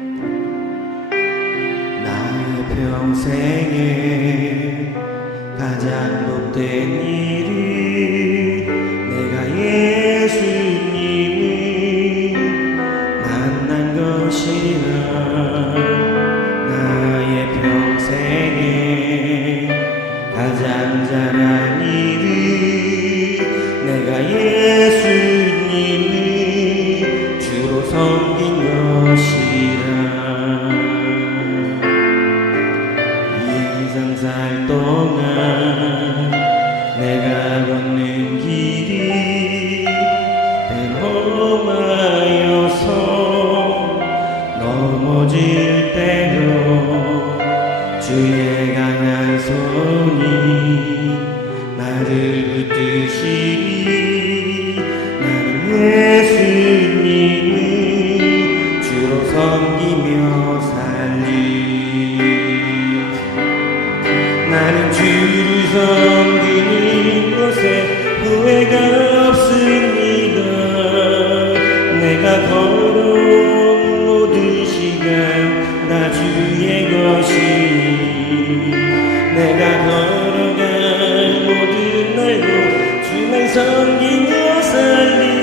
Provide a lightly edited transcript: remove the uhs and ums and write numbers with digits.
나의 평생에 가장 복된 일이 내가 예수님을 만난 것이라. 나의 평생에 가장 잘한 일은 내가 예수님을 주로 섬긴 것이라. 인생 살 동안 내가 걷는 길이 험하여서 넘어질 때도 주의 강한 손이 나를 붙드시니 나는 예수님을 주로 섬기며 살리. 나는 주를 섬기는 것에 후회가 없습니다. 내가 걸어온 모든 시간 다 주의 것이니 내가 걸어갈 모든 날도 주만 섬기며 살리.